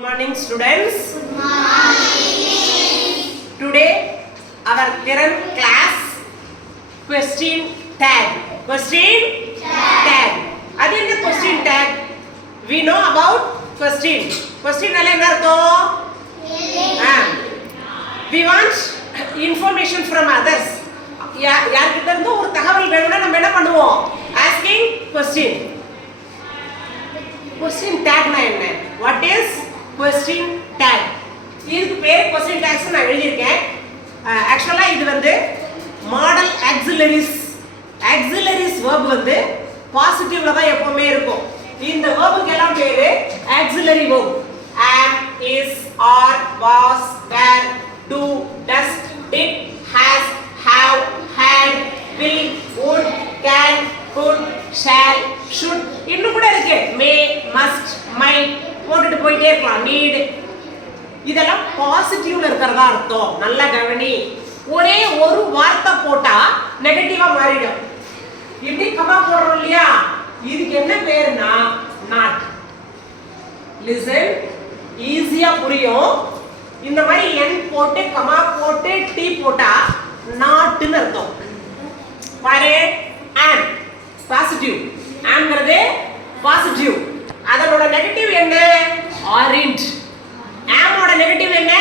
Good morning, students. Good morning. Today our current class question tag. Question tag. That is the question tag. We know about question. Question alle enna artham? We want information from others. யார்கிட்ட இருந்து ஒரு தகவல் வேணும்னா நம்ம என்ன பண்ணுவோம்? Asking question. Question tag na enna? What is question tag? இதுக்கு பேர் question tags நான் எழுதியிருக்கேன். ஆக்சுவலா இது வந்து மாடல் auxiliaries verb வந்து பாசிட்டிவ்ல தான் எப்பவுமே இருக்கும். இந்த verbக்கு எல்லாம் பேரு auxiliary verb. Am, is, are, was, were, do, does, did, has, have, had, will, would, can, could, shall, should, இன்னும் கூட இருக்கு. may, must, might போட்டுட்டு போயிட்டே இருக்கலாம். need, இதெல்லாம் பாசிட்டிவ்ல இருக்கிறதா அர்த்தம். நல்லா கவனி. ஒரே ஒரு வார்த்தை போட்டா நெகட்டிவா மாறிடும். இப்படி கமா போடுறோம் இல்லையா, இதுக்கு என்ன பேருனா not. listen, ஈஸியா புரியும். இந்த மாதிரி n போட்டு கமா போட்டு t போட்டா not ன்னு அர்த்தம். பாரு, am பாசிட்டிவ். amங்கிறது பாசிட்டிவ். அதோட நெகட்டிவ் என்ன? orange. am ஓட நெகட்டிவ் என்ன?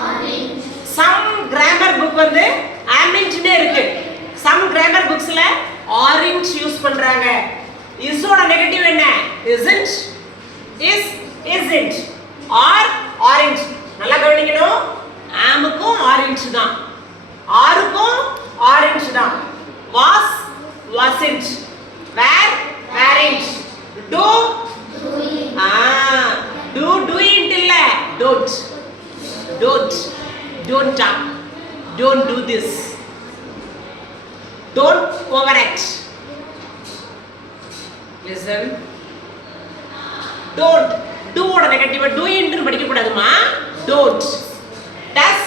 orange. some grammar book வந்து orange னே இருக்கு. some grammar booksல orange யூஸ் பண்றாங்க. is ஓட நெகட்டிவ் என்ன? isn't. is, isn't. are, orange. நல்லா கவனிக்கணும். amக்கும் orange தான், are-க்கும் orange தான், was, wasn't, were, weren't, do, doing இல்ல, don't talk, don't do this, don't overact. listen, don't, do ஓட நெகட்டிவ் doing ன்னு படிக்க கூடாதுமா. don't, does,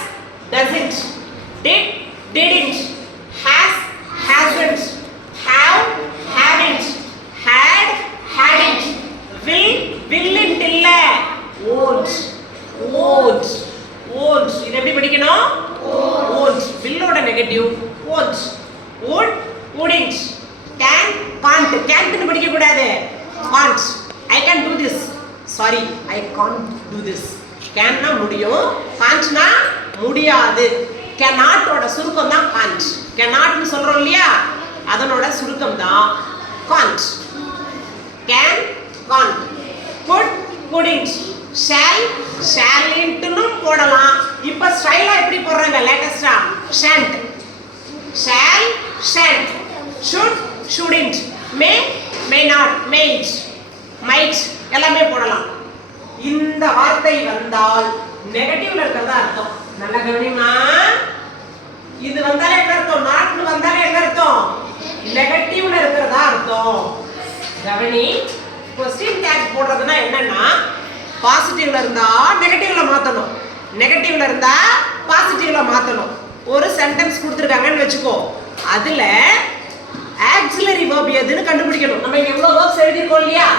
doesn't, did, didn't, has, hasn't, have, haven't, had, hadn't, will, willn't இல்ல, won't. இது எப்படி படிக்கணும்? won't. will ஓட negative won't. would, wouldn't, can, can't ன்னு படிக்க கூடாது. can't. I can do this. Sorry, I can't do this. can னா முடியும், can't னா முடியாது. cannot ஓட சுருக்கம் தான் can't. cannot ன்னு சொல்றோம் இல்லையா, அதனோட சுருக்கம் தான் can't. can, can't. could, couldn't. shall, shalln't னும் போடலாம். இப்ப ஸ்டைலா எப்படி போடுறாங்க லேட்டஸ்டா? shan't. shall, shan't. should, shouldn't. may, may not, mayn't, might எல்லாமே போடலாம். இந்த வார்த்தை வந்தால் நெகட்டிவ்ல இருக்கிறதா அர்த்தம். நல்லா கவனிமா. இது வந்தாலே என்ன அர்த்தம்? நாட்னு வந்தாலே என்ன அர்த்தம்? நெகட்டிவ்ல இருக்கிறதா அர்த்தம். கவனி. क्वेश्चन टैग போடுறதுனா என்னன்னா, பாசிட்டிவ்ல இருந்தா நெகட்டிவ்ல மாத்தணும், நெகட்டிவ்ல இருந்தா பாசிட்டிவ்ல மாத்தணும். ஒரு சென்டென்ஸ் கொடுத்திருக்காங்கன்னு வெச்சுக்கோ, அதுல auxiliary verb எதுன்னு கண்டுபிடிக்கணும். நம்ம இங்க எவ்வளவு verbs எழுதிருக்கோம் இல்லையா?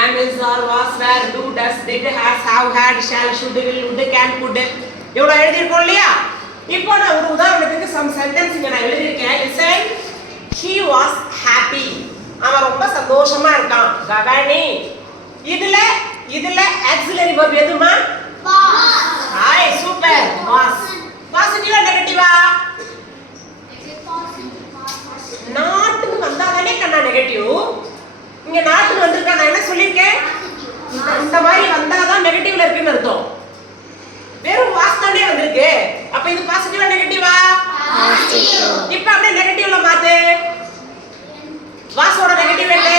am, is, are, was, were, do, does, did, has, have, had, shall, should, will, would, can, could எவ்வளவு எழுதிருக்கோம் இல்லையா? இப்போ நான் ஒரு உதாரணத்துக்கு some sentence இங்க நான் எழுதிருக்கேன். listen, he was happy. அவன் ரொம்ப சந்தோஷமா இருக்கான். கவனி. இதுல auxiliary verb எதுமா? Was. Hi, super. was. பாசிட்டிவா நெகட்டிவா? not னு வந்தாதானே கண்ணா நெகட்டிவ். இங்க not னு வந்திருக்கா, நான் என்ன சொல்லிருக்கேன்? இந்த மாதிரி வந்தாதான் நெகட்டிவ்ல இருக்குன்னு அர்த்தம். வெறும் was தானே வந்திருக்கு. அப்ப இது பாசிட்டிவா நெகட்டிவா? Positive. இப்போ அப்படியே நெகட்டிவ்ல மாத்து. was ஓட நெகட்டிவ் என்ன?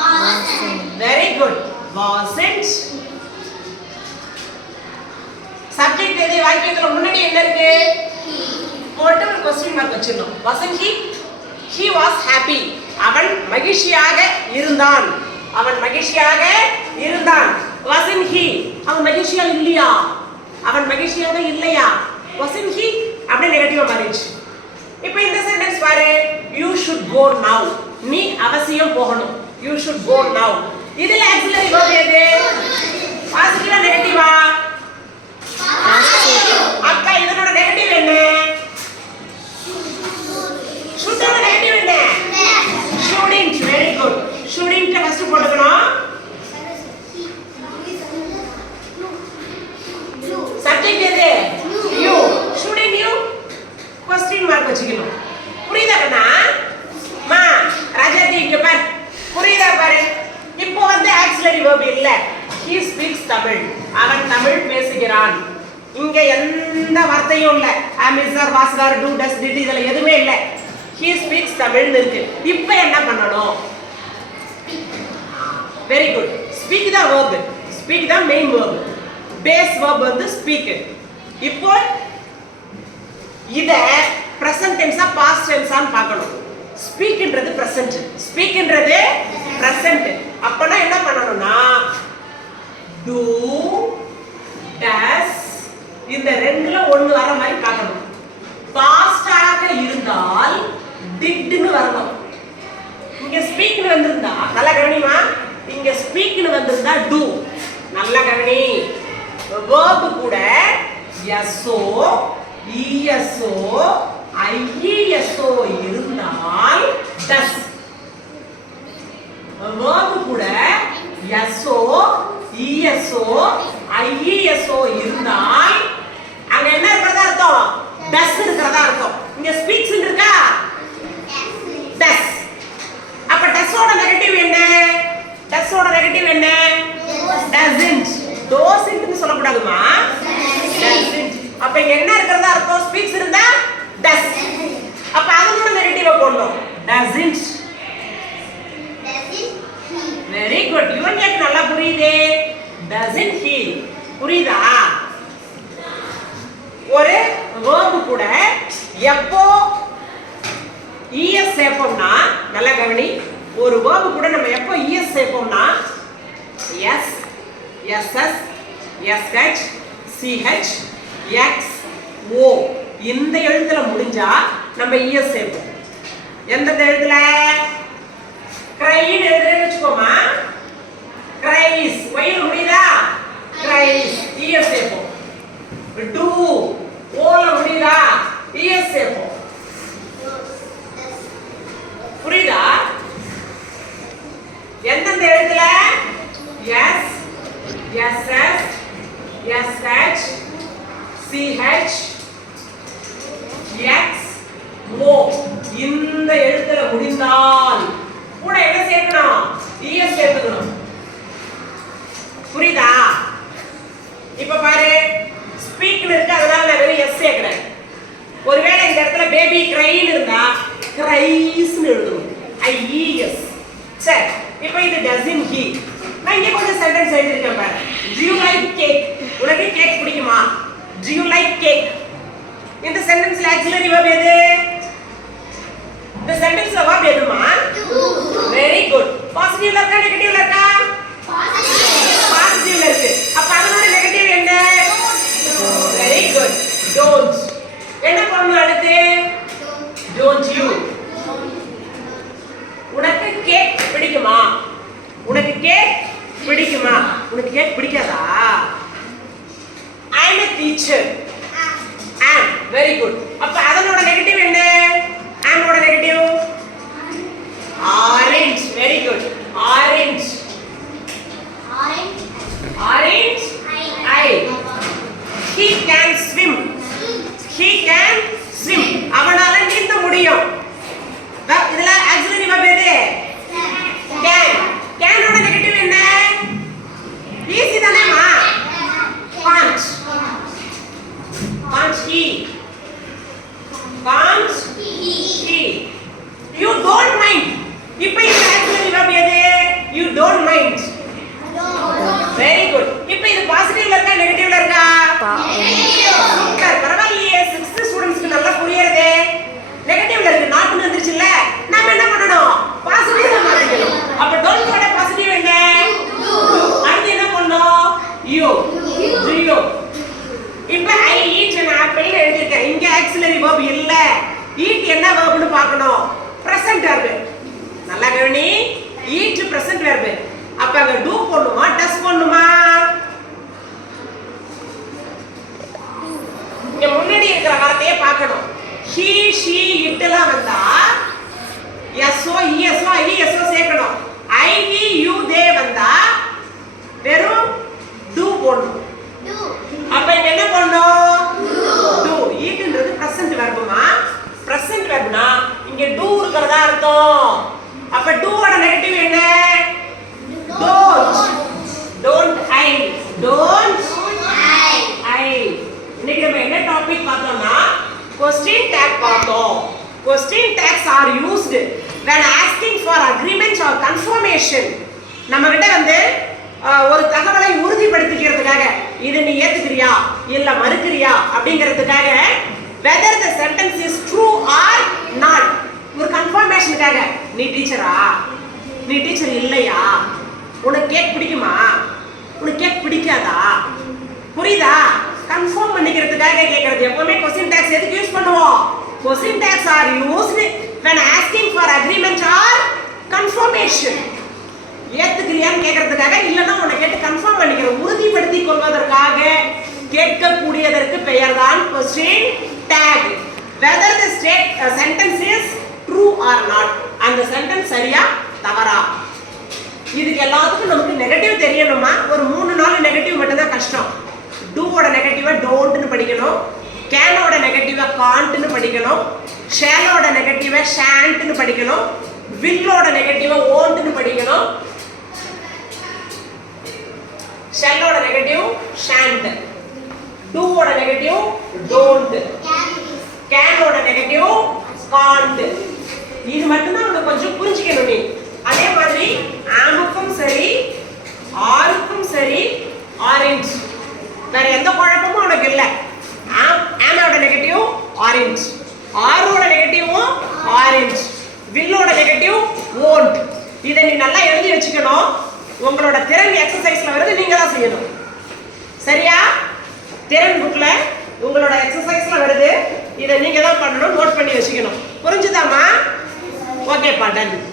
Wasn't. Very good. wasn't. Subject எது வாக்கியத்துல முன்னாடி என்ன இருக்கு? போட்டு ஒரு क्वेश्चन மார்க் வச்சிரணும். wasn't he? he was happy. அவன் மகிழ்ச்சியாக இருந்தான். wasn't he? அவன் மகிழ்ச்சியாக இல்லையா? wasn't he? அப்படியே நெகட்டிவா மாறிடுச்சு. இப்போ இந்த சென்டென்ஸ் பாரு. you should go now. நீ அவசியம் போகணும். you should go now. இதுல auxiliary verb எது? பாசிட்டிவா நெகட்டிவா? அவன் தமிழ் பேசுகிறான். இங்க எந்த வார்த்தையும் இல்ல. மிஸ்டர் வாஸ்கர் டு டஸ் டிட் இதெல்லாம் எதுவுமே இல்ல. he speaks தமிழ்னு இருக்கு. இப்போ என்ன பண்ணணும்? Very good. speak the verb. speak the main verb. base verb வந்து speak. இப்போ இத present tense ஆ past tense ஆன்னு பார்க்கணும். ஸ்பீக்ன்றது பிரசன்ட், ஸ்பீக்ன்றது பிரசன்ட். அப்பனா என்ன பண்ணணும்னா do does இந்த ரெண்டுல ஒண்ணு வர மாதிரி காட்டணும். past ஆக இருந்தால் did ன்னு வரணும். இங்க speak ன்னு வந்திருந்தா நல்லா கவனிமா, இங்க speak ன்னு வந்திருந்தா do. நல்லா கவனி. verb கூட so eso IESO இருந்தால் does. verb கூட so ESO IESO இருந்தால் அங்க என்ன இருக்கிறதா அர்த்தம்? does இருக்கிறதா அர்த்தம். இங்க speaks இருக்கா? does. அப்ப does ஓட நெகட்டிவ் என்ன? does ஓட நெகட்டிவ் என்ன? doesn't. doesn't னு சொல்ல கூடாதுமா. doesn't. அப்ப இங்க என்ன இருக்கிறதா அர்த்தம்? speaks இருந்தா does. அப்ப அதோட நெகட்டிவ் போடணும். doesn't. Very good. யூனியன் நல்லா புரியுதே. doesn't he. புரியுதா? ஒரு verb கூட எப்போ es சேர்ப்போம்னா நல்லா கவனி. ஒரு verb கூட நம்ம எப்போ es சேர்ப்போம்னா s ss sh ch x o இந்த எழுத்துல முடிஞ்சா நம்ம es சேர்ப்போம். எந்த எழுத்துல? cryன்னு எழுதுறேன்னு வச்சுக்கோமா. cries y முடியுதா? cries es சேர்ப்போம். do o ல முடியுதா? es சேர்ப்போம். புரியுதா? எந்தெந்த எழுத்துல? s ss sh ch x o இந்த எழுத்துல முடிந்தால் கூட என்ன சேர்க்கணும்? es சேர்க்கணும். புரியுதா? இப்ப பாரு, ஸ்பீக் இருக்கு, அதனால நான் வெறும் s சேர்க்கிறேன். ஒருவேளை இந்த இடத்துல பேபி கிரைன்னு இருந்தா கிரைஸ் னு எழுதணும். IES. சரி, இப்போ இது doesn't he. நான் இங்க கொஞ்சம் சென்டென்ஸ் எழுதிருக்கேன் பாரு. Do you like cake? உனக்கு கேக் பிடிக்குமா? Do you like cake? இந்த சென்டென்ஸ்ல ஆக்சிலரி verb எது? இந்த சென்டென்ஸ்ல verb எதுமா? Very good. பாசிட்டிவ்ல இருக்கா நெகட்டிவ்ல இருக்கா? பாசிட்டிவ்ல இருக்கு. அப்ப அதனோட நெகட்டிவ் என்ன? Very good. don't. என்ன பண்ணனும் அடுத்து? don't you. உனக்கு கேக் பிடிக்குமா? உனக்கு கேக் பிடிக்குமா? உனக்கு கேக் பிடிக்காதா? I am a teacher. am. very good. அப்ப அதனோட நெகட்டிவ் என்ன? am ஓட negative orange. very good. orange. orange I. he can swim. he can swim. அவனால நீந்த முடியும். இதுல ஆக்சிலரி verb எது? can. can ஓட நெகட்டிவ் என்ன? Easy தானேமா? can't. can't he. can't he. you don't mind. இப்போ இந்த ஆக்சிலரி verb எது? you don't mind. very good. இப்போ இது பாசிட்டிவ்ல இருக்கா நெகட்டிவ்ல இருக்கா? சூப்பர். பரவாயில்லையே, 6th ஸ்டூடண்ட்ஸ்க்கு நல்லா புரியுறதே. நெகட்டிவ்ல இருக்கு, நாட்னு வந்துருச்சுல. நாம என்ன பண்ணணும்? பாசிட்டிவ்ல மாத்திக்கணும். அப்ப don't ஓட பாசிட்டிவ் என்ன? அடுத்து என்ன பண்ணனும்? you. do you. இப்போ I eat an apple எழுதிருக்கேன். இங்க ஆக்சிலரி verb இல்ல. eat என்ன verbனு பார்க்கணும். present verb. நல்லா கவனி. eat present verb. அப்ப அங்க do போடணுமா does போடணுமா? இங்க முன்னாடி இருக்கிற வார்த்தையை பார்க்கணும். he she it எல்லாம் வந்தா so eso IESO சேர்க்கணும். I we you they வந்தா வெறும் do போடணும். அப்ப இங்க என்ன பண்ணணும்? do. eatன்றது present verbமா? present verbனா இங்க do இருக்கிறதா அர்த்தம். அப்ப do ஓட நெகட்டிவ் என்ன? don't. don't I. don't I. I. இன்னைக்கு நம்ம என்ன டாபிக் பார்த்தோம்னா question tag பார்த்தோம். Question tags are used when asking for agreement or confirmation. நம்ம கிட்ட வந்து ஒரு தகவலை உறுதிப்படுத்திக்கிறதுக்காக இது நீ ஏத்துக்கிறியா இல்ல மறுக்கிறியா அப்படிங்கிறதுக்காக whether the sentence is true or not ஒரு கன்ஃபர்மேஷனுக்காக நீ டீச்சரா நீ டீச்சர் இல்லையா உனக்கு கேக் பிடிக்குமா உனக்கு கேக் பிடிக்காதா புரியுதா கன்ஃபார்ம் பண்ணிக்கிறதுக்காக கேக்குறது எப்பவுமே क्वेश्चन टैग्स எதுக்கு யூஸ் பண்ணுவோம் question tags are used when asking for agreement or confirmation ஏத்துக்கிறியான்னு கேக்குறதுக்காக இல்லனா உன்னை கேட்டு கன்ஃபார்ம் பண்ணிக்கிற உறுதிப்படுத்திக் கொள்வதற்காக கேட்கக்கூடியதற்கு பெயர்தான் question tag whether the sentence is true or not அந்த சென்டென்ஸ் சரியா தவறா இதுக்கு எல்லாத்துக்கும் நமக்கு நெகட்டிவ் தெரியணுமா ஒரு 3-4 நெகட்டிவ் மட்டும் தான் கஷ்டம் do ஓட நெகட்டிவா don't னு படிக்கணும் can ஓட நெகட்டிவா can't னு படிக்கணும் shall ஓட நெகட்டிவா shan't னு படிக்கணும் will ஓட நெகட்டிவா won't னு படிக்கணும் shall ஓட நெகட்டிவ் shan't do ஓட நெகட்டிவ் don't can ஓட நெகட்டிவ் can't இது மட்டும் தான் உங்களுக்கு கொஞ்சம் புரிஞ்சிக்கணும் நீ அதே மாதிரி ஆமுக்கும் சரி ஆருக்கும் சரி ஆரஞ்சு வேற எந்த குழப்பமும் உனக்கு இல்லை ஆமோட நெகட்டிவ் ஆரஞ்சு ஆரோட நெகட்டிவும் ஆரஞ்சு வில்லோட நெகட்டிவ் won't இதை நீ நல்லா எழுதி வச்சுக்கணும் உங்களோட திறன் எக்ஸசைஸ்ல வருது நீங்க தான் செய்யணும் சரியா திறன் புக்ல உங்களோட எக்ஸசைஸ்ல வருது இதை நீங்க தான் பண்ணணும் நோட் பண்ணி வச்சுக்கணும் புரிஞ்சுதாமா ஓகே பா டன்